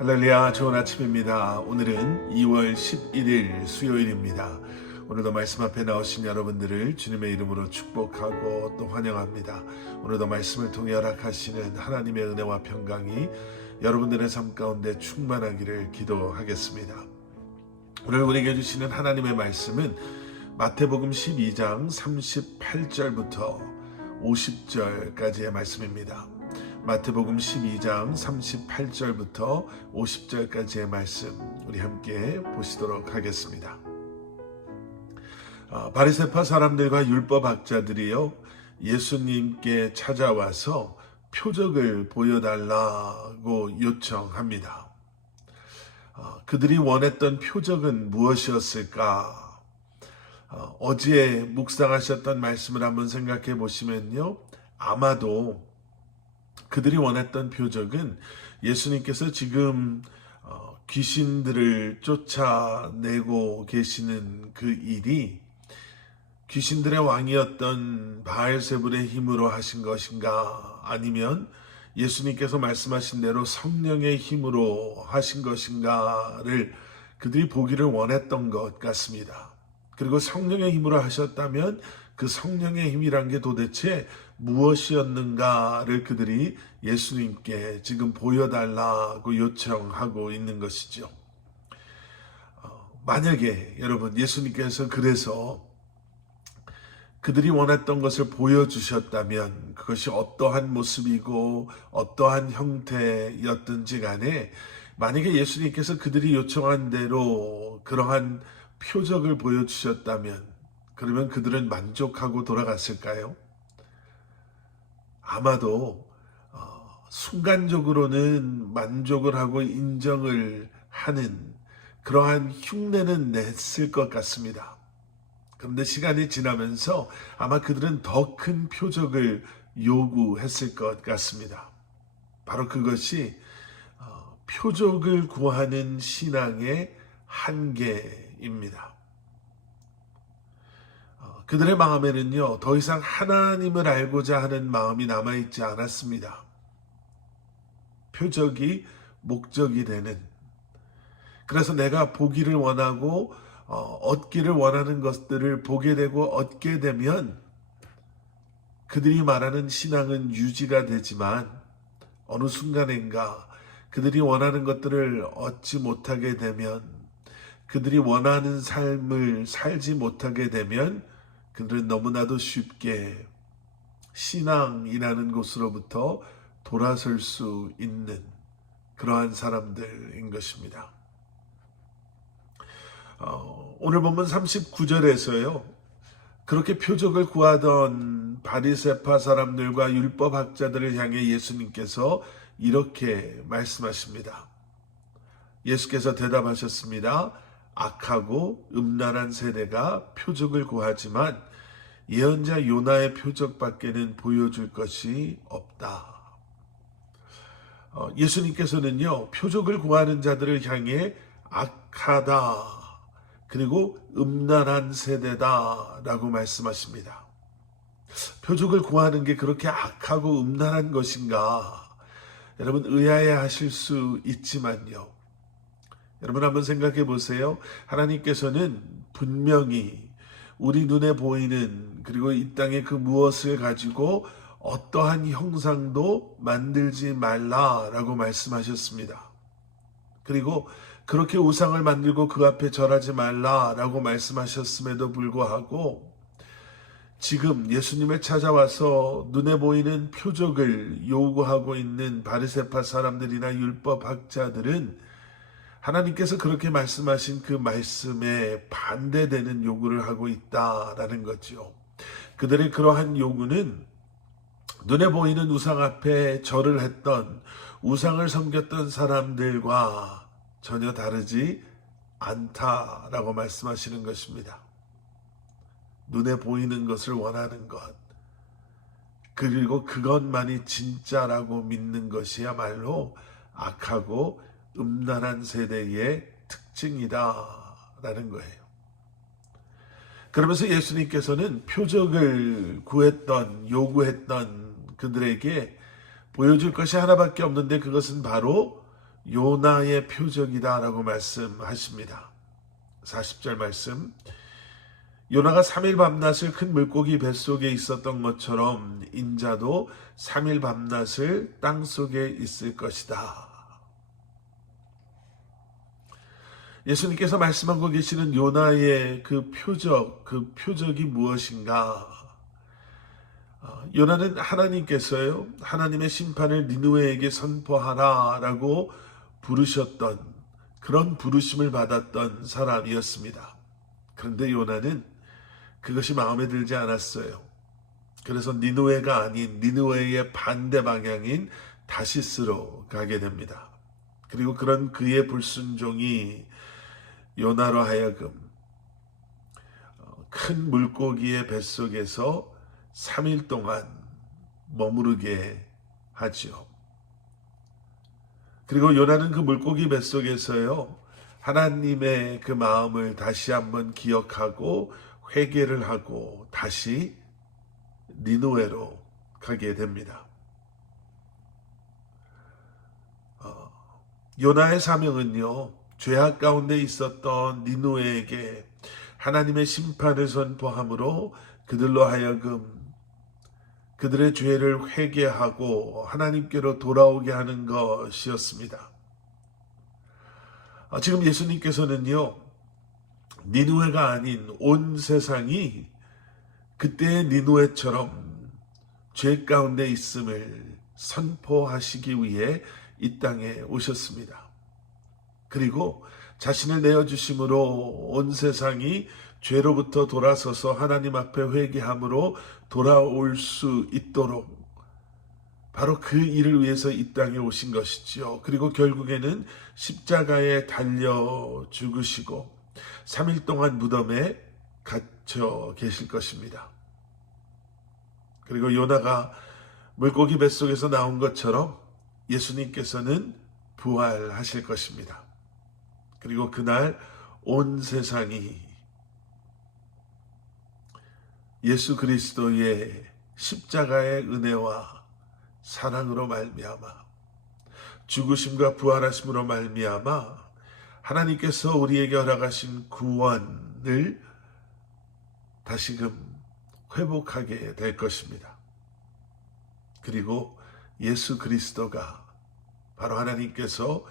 할렐루야, 좋은 아침입니다. 오늘은 2월 11일 수요일입니다. 오늘도 말씀 앞에 나오신 여러분들을 주님의 이름으로 축복하고 또 환영합니다. 오늘도 말씀을 통해 허락하시는 하나님의 은혜와 평강이 여러분들의 삶 가운데 충만하기를 기도하겠습니다. 오늘 우리에게 주시는 하나님의 말씀은 마태복음 12장 38절부터 50절까지의 말씀입니다. 마태복음 12장 38절부터 50절까지의 말씀 우리 함께 보시도록 하겠습니다. 바리새파 사람들과 율법학자들이요 예수님께 찾아와서 표적을 보여달라고 요청합니다. 그들이 원했던 표적은 무엇이었을까? 어제 묵상하셨던 말씀을 한번 생각해 보시면요, 아마도 그들이 원했던 표적은 예수님께서 지금 귀신들을 쫓아내고 계시는 그 일이 귀신들의 왕이었던 바알세불의 힘으로 하신 것인가, 아니면 예수님께서 말씀하신 대로 성령의 힘으로 하신 것인가를 그들이 보기를 원했던 것 같습니다. 그리고 성령의 힘으로 하셨다면 그 성령의 힘이란 게 도대체 무엇이었는가를 그들이 예수님께 지금 보여달라고 요청하고 있는 것이죠. 만약에 여러분 예수님께서 그래서 그들이 원했던 것을 보여주셨다면 그것이 어떠한 모습이고 어떠한 형태였든지 간에 만약에 예수님께서 그들이 요청한 대로 그러한 표적을 보여주셨다면 그러면 그들은 만족하고 돌아갔을까요? 아마도 순간적으로는 만족을 하고 인정을 하는 그러한 흉내는 냈을 것 같습니다. 그런데 시간이 지나면서 아마 그들은 더 큰 표적을 요구했을 것 같습니다. 바로 그것이 표적을 구하는 신앙의 한계입니다. 그들의 마음에는요, 더 이상 하나님을 알고자 하는 마음이 남아있지 않았습니다. 표적이 목적이 되는, 그래서 내가 보기를 원하고 얻기를 원하는 것들을 보게 되고 얻게 되면 그들이 말하는 신앙은 유지가 되지만 어느 순간인가 그들이 원하는 것들을 얻지 못하게 되면, 그들이 원하는 삶을 살지 못하게 되면 그들은 너무나도 쉽게 신앙이라는 곳으로부터 돌아설 수 있는 그러한 사람들인 것입니다. 오늘 본문 39절에서요, 그렇게 표적을 구하던 바리새파 사람들과 율법학자들을 향해 예수님께서 이렇게 말씀하십니다. 예수께서 대답하셨습니다. 악하고 음란한 세대가 표적을 구하지만 예언자 요나의 표적밖에는 보여줄 것이 없다. 예수님께서는요, 표적을 구하는 자들을 향해 악하다, 그리고 음란한 세대다 라고 말씀하십니다. 표적을 구하는 게 그렇게 악하고 음란한 것인가? 여러분 의아해 하실 수 있지만요, 여러분 한번 생각해 보세요. 하나님께서는 분명히 우리 눈에 보이는, 그리고 이 땅의 그 무엇을 가지고 어떠한 형상도 만들지 말라라고 말씀하셨습니다. 그리고 그렇게 우상을 만들고 그 앞에 절하지 말라라고 말씀하셨음에도 불구하고 지금 예수님을 찾아와서 눈에 보이는 표적을 요구하고 있는 바리새파 사람들이나 율법학자들은 하나님께서 그렇게 말씀하신 그 말씀에 반대되는 요구를 하고 있다라는 거죠. 그들의 그러한 요구는 눈에 보이는 우상 앞에 절을 했던, 우상을 섬겼던 사람들과 전혀 다르지 않다라고 말씀하시는 것입니다. 눈에 보이는 것을 원하는 것, 그리고 그것만이 진짜라고 믿는 것이야말로 악하고 음란한 세대의 특징이다라는 거예요. 그러면서 예수님께서는 표적을 요구했던 그들에게 보여줄 것이 하나밖에 없는데 그것은 바로 요나의 표적이다라고 말씀하십니다. 40절 말씀. 요나가 3일 밤낮을 큰 물고기 뱃속에 있었던 것처럼 인자도 3일 밤낮을 땅속에 있을 것이다. 예수님께서 말씀하고 계시는 요나의 그 표적이 무엇인가? 요나는 하나님께서요, 하나님의 심판을 니느웨에게 선포하라라고 부르셨던, 그런 부르심을 받았던 사람이었습니다. 그런데 요나는 그것이 마음에 들지 않았어요. 그래서 니느웨가 아닌 니느웨의 반대 방향인 다시스로 가게 됩니다. 그리고 그런 그의 불순종이 요나로 하여금 큰 물고기의 뱃속에서 3일 동안 머무르게 하지요. 그리고 요나는 그 물고기 뱃속에서요, 하나님의 그 마음을 다시 한번 기억하고 회개를 하고 다시 니느웨로 가게 됩니다. 요나의 사명은요, 죄악 가운데 있었던 니느웨에게 하나님의 심판을 선포함으로 그들로 하여금 그들의 죄를 회개하고 하나님께로 돌아오게 하는 것이었습니다. 지금 예수님께서는요, 니느웨가 아닌 온 세상이 그때의 니느웨처럼 죄 가운데 있음을 선포하시기 위해 이 땅에 오셨습니다. 그리고 자신을 내어주심으로 온 세상이 죄로부터 돌아서서 하나님 앞에 회개함으로 돌아올 수 있도록 바로 그 일을 위해서 이 땅에 오신 것이지요. 그리고 결국에는 십자가에 달려 죽으시고 3일 동안 무덤에 갇혀 계실 것입니다. 그리고 요나가 물고기 뱃속에서 나온 것처럼 예수님께서는 부활하실 것입니다. 그리고 그날 온 세상이 예수 그리스도의 십자가의 은혜와 사랑으로 말미암아 죽으심과 부활하심으로 말미암아 하나님께서 우리에게 허락하신 구원을 다시금 회복하게 될 것입니다. 그리고 예수 그리스도가 바로 하나님께서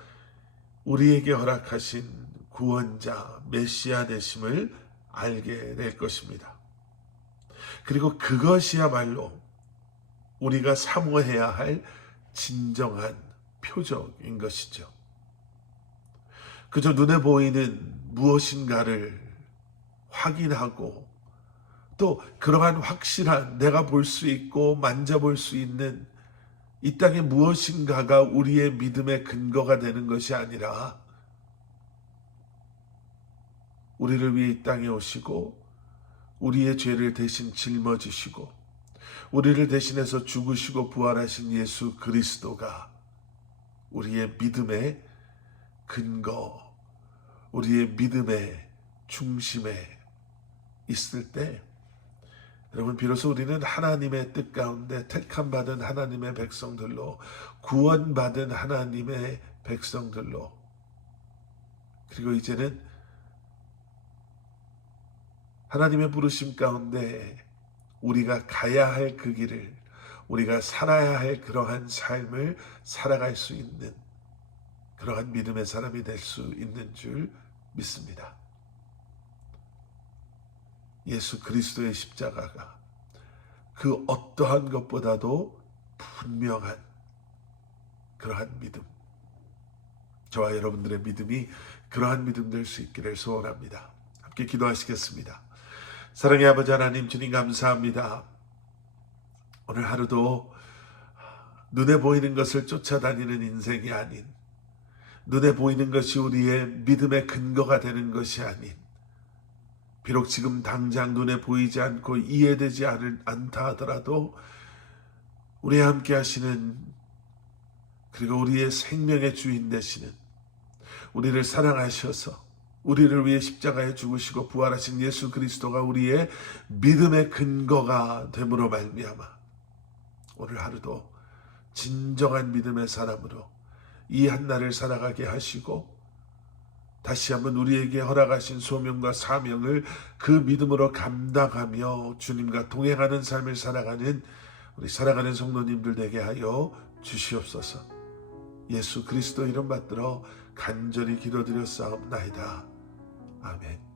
우리에게 허락하신 구원자 메시아 되심을 알게 될 것입니다. 그리고 그것이야말로 우리가 사모해야 할 진정한 표적인 것이죠. 그저 눈에 보이는 무엇인가를 확인하고 또 그러한 확실한 내가 볼 수 있고 만져볼 수 있는 이 땅에 무엇인가가 우리의 믿음의 근거가 되는 것이 아니라 우리를 위해 이 땅에 오시고 우리의 죄를 대신 짊어지시고 우리를 대신해서 죽으시고 부활하신 예수 그리스도가 우리의 믿음의 근거, 우리의 믿음의 중심에 있을 때 여러분 비로소 우리는 하나님의 뜻 가운데 택함받은 하나님의 백성들로 구원받은 하나님의 백성들로 그리고 이제는 하나님의 부르심 가운데 우리가 가야 할 그 길을 우리가 살아야 할 그러한 삶을 살아갈 수 있는 그러한 믿음의 사람이 될 수 있는 줄 믿습니다. 예수 그리스도의 십자가가 그 어떠한 것보다도 분명한 그러한 믿음, 저와 여러분들의 믿음이 그러한 믿음 될 수 있기를 소원합니다. 함께 기도하시겠습니다. 사랑의 아버지 하나님, 주님 감사합니다. 오늘 하루도 눈에 보이는 것을 쫓아다니는 인생이 아닌, 눈에 보이는 것이 우리의 믿음의 근거가 되는 것이 아닌, 비록 지금 당장 눈에 보이지 않고 이해되지 않다 하더라도 우리와 함께 하시는, 그리고 우리의 생명의 주인 되시는, 우리를 사랑하셔서 우리를 위해 십자가에 죽으시고 부활하신 예수 그리스도가 우리의 믿음의 근거가 됨으로 말미암아 오늘 하루도 진정한 믿음의 사람으로 이 한날을 살아가게 하시고 다시 한번 우리에게 허락하신 소명과 사명을 그 믿음으로 감당하며 주님과 동행하는 삶을 살아가는 우리 사랑하는 성도님들 되게 하여 주시옵소서. 예수 그리스도 이름 받들어 간절히 기도드렸사옵나이다. 아멘.